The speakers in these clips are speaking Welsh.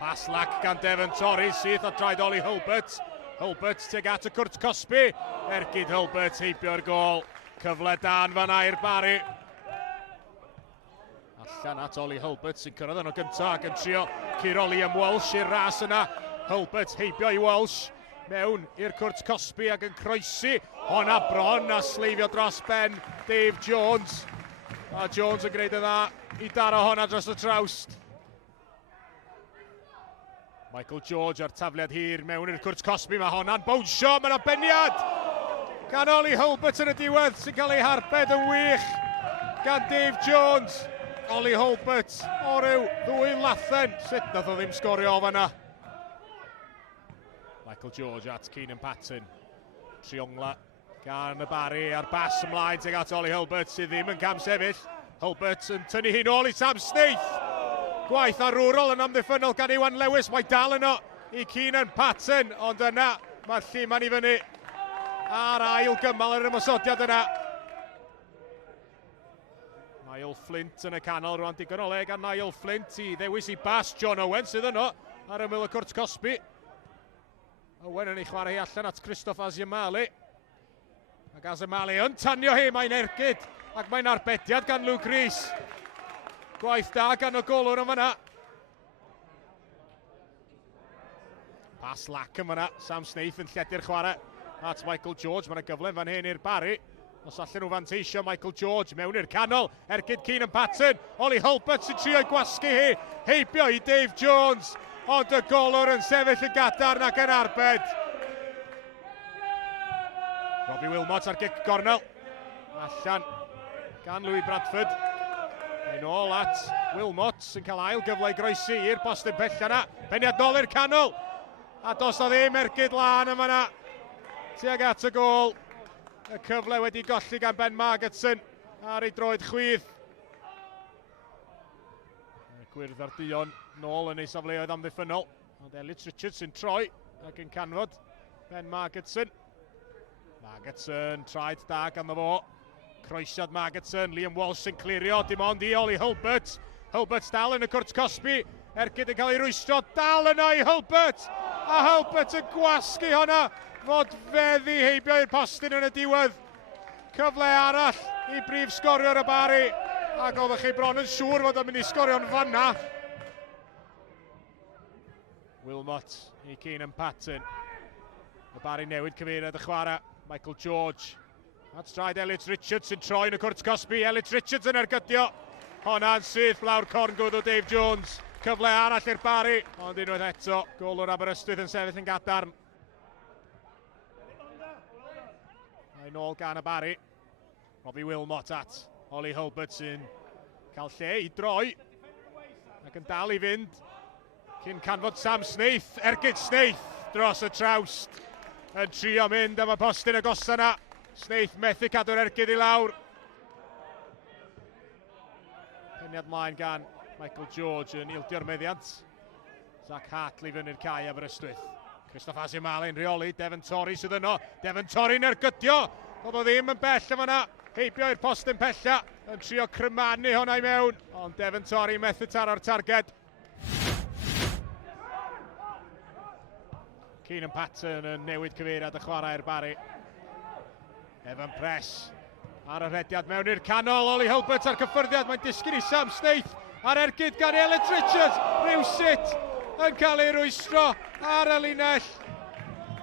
Pas lac gan Devon Torres sydd o draedoli Hulbert. Hulbert tuag at y cwrt Cosby. Ergyd Hulbert heibio'r gol. Cyfle dan fan'na i'r Barri. Allan at Oli Hulbert sy'n cyrraedd yn o gyntaf ac yn trio Ciroli am Welsh i'r ras yna. Hulbert heibio i Welsh mewn i'r cwrt Cosby ac yn croesi. Honna bron a sleifio dros ben Dave Jones. A Jones yn gwneud y dda i daro honna dros y trawst. Michael George ar tafliad hir mewn i'r cwrt Cosby. Mae honna'n bownsio, mae'n abeniad! Gan Oli Hulbert yn y diwedd sy'n cael ei harbed yn wych gan Dave Jones. Oli Hulbert o ryw ddwy lathen. Sut nath o ddim sgorio o fan'na. Michael George at Keenan Patton. Triongla gan y Barri a'r bas ymlaen tuag at Oli Hulbert sydd ddim yn cam sefyll. Hulbert yn tynnu hi nôl i Sam Snaith. Gwaith arwrol yn amddiffynol gan Iwan Lewis. Mae dal yno i Keenan Patton, ond yna mae'r lliman i fyny ar ail gymal yr ymosodiad yna. Niall Flint yn y canol rwan digon o le gan Niall Flint i ddewis i bas John Owen sydd yno ar ymyl y cwrt Cosby. Owen yn ei chwarae hi allan at Christoph Asiamale. Ac Asiamale yn tanio hi, mae'n ergyd ac mae'n arbediad gan Luke Rees. Gwaith da gan y golwr yn fan'na. Pas lac yn fan'na, Sam Snaith yn lledu'r chwarae at Michael George. Mae'n gyfle fan hyn i'r Barri. Os allan nhw fanteisio Michael George mewn i'r canol. Ergyd Keenan Patton. Oli Hulbert sy'n trio gwasgu hi. Heibio i Dave Jones. Ond y golwr yn sefyll y gadarn ac yn arbed. Robbie Wilmot ar gic gornel. Allan gan Louis Bradford. Ein ôl at Wilmot sy'n cael ail gyfle i groesi i'r postyn pell yna. Peniad nôl i'r canol. A dos o ddim ergyd lan yma yna. Tuag at y gol. Y cyfle wedi golli gan Ben Margetson ar ei droed chwydd. Gwyrdd ar Dion nôl yn ei safleoedd amddiffynol. Ond Elliot Richards sy'n troi ac yn canfod Ben Margetson. Margetson, traed da ganddo fo. Croesiad Margetson, Liam Walsh sy'n clirio, dim ond i Oli Hulbert. Hulbert dal yn y cwrt Cosby. Ergyd yn cael ei rwystro, dal yna i Hulbert. A Hulbert yn gwasgu honna. Fod feddi heibio i'r postyn yn y diwedd. Cyfle arall i brif sgorio'r y Barri. Ac oeddech chi bron yn siŵr fod o'n mynd i sgorio'n fan'na. Wilmot i Keenan Patton. Y Barri newid cyfeiriad y chwarae. Michael George. At straed Elliot Richards sy'n troi yn y cwrt Cosby. Elliot Richards yn ergydio. Honna'n syth lawr corngwdd o Dave Jones. Cyfle arall i'r Barri. Ond unwaith eto, golwr Aberystwyth yn sefyll yn gadarn. Mae'n ôl gan y Barri. Robbie Wilmot at Oli Hulbert sy'n cael lle i droi. Ac yn dal i fynd. Cyn canfod Sam Snaith. Ergyd Snaith dros y trawst. Yn trio mynd am y postyn agosa yna. Snaith methu cadw'r ergyd i lawr. Peniad mlaen gan Michael George yn ildio'r meddiant. Zach Hartley fyny'r cae Aberystwyth. Christoph Asiamale yn rheoli, Devon Torres sydd yno. Devon Torres yn ergydio. Oedd o ddim yn bell yma yna. Heibio i'r postyn pella. Yn trio crymanu honna i mewn. Ond Devon Torres methu taro'r targed. Keenan Patton yn newid cyfeiriad y chwarae'r Barri. Evan Press ar y rhediad mewn i'r canol. Oli Hulbert ar cyffyrddiad. Mae'n disgyn i Sam Snaith. Ar ergyd gan Elliot Richards. Rywsut yn cael ei rwystro ar y linell.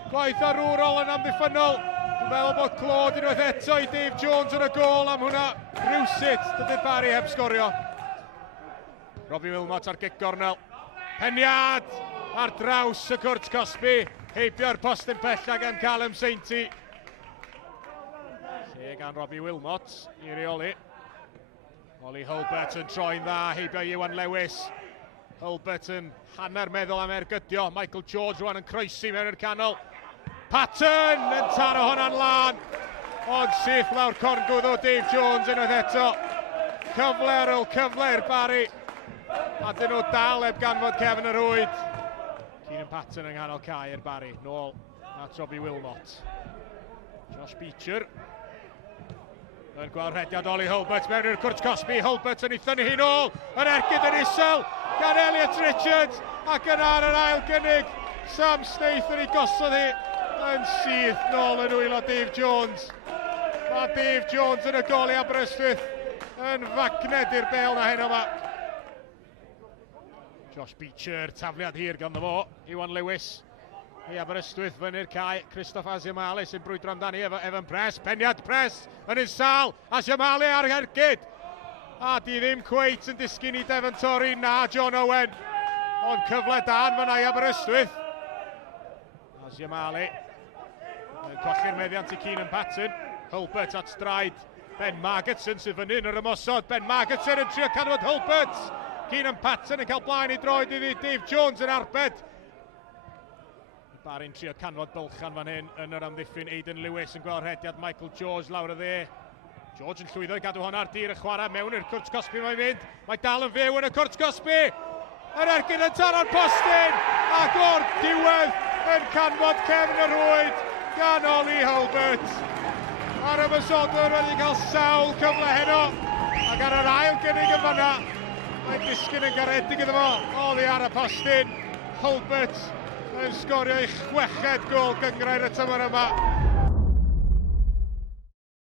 Gwaith arwrol yn amddiffynol. Dwi'n meddwl bod clod unwaith eto i Dave Jones yn y gol am hwnna. Rywsut, dydy'r Barri heb sgorio. Robbie Wilmot ar gic gornel. Peniad ar draws y cwrt Cosby. Heibio'r postyn pella gan Callum Sainty. Lle gan Robbie Wilmot i reoli. Oli Hulbert yn troi'n dda, heibio Iwan Lewis. Hulbert yn hanner meddwl am ergydio. Michael George rwan yn croesi mewn i'r canol. Patton yn taro honna'n lan. Ond syth lawr corngwdd o Dave Jones unwaith eto. Cyfle ar ôl cyfle i'r Barri. A dyn nhw dal heb ganfod Kevin yr Hwyd. Keenan Patton yng nghanol cae i'r Barri. Nôl at Robbie Wilmot. Josh Beecher. Yn gweld rhediad Oli Hulbert mewn i'r cwrt Cosby. Hulbert yn ei thynnu hi nôl. Yn ergyd yn isel gan Elliot Richards. ac yna ar yr ail gynnig, Sam Snaith yn ei gosod hi yn syth nôl yn wylo Dave Jones. Mae Dave Jones yn y gol i Aberystwyth yn facned i'r bel na heno yma. Josh Beecher, tafliad hir ganddo fo, Iwan Lewis. I Aberystwyth fyny'r cae, Christoph Asiamale sy'n brwydro amdani, Evan Press, penniad Press yn un sal, Asiamale ar hergyd. A di ddim cweit yn disgyn i Devon Torri na John Owen. Ond cyfle dan fyna i Aberystwyth. Asiamale yn colli'r meddiant i Keenan Patton. Hulbert at straid, Ben Margetson sy'n fyny yn yr ymosod. Ben Margetson yn trio canfod Hulbert. Keenan Patton yn cael blaen i droed iddi, Dave Jones yn arbed. Barri'n trio canfod bylchan fan hyn yn yr amddiffyn. Aidan Lewis yn gweld rhediad Michael George lawr y dde. George yn llwyddo i gadw honna ar dir y chwarae mewn i'r cwrt Cosby mae'n mynd. Mae dal yn fyw yn y cwrt Cosby. Yr ergyd yn taro'r postyn. Ac o'r diwedd yn canfod cefn y rwyd gan Oli Hulbert. Ar ymysodwr wedi cael sawl cyfle heno. Ac ar yr ail gynnig yn fanna. Mae'n disgyn yn garedig iddo fo. Oli ar y postyn. Hulbert yn sgorio ei chweched gol gyngrair y tymor yma.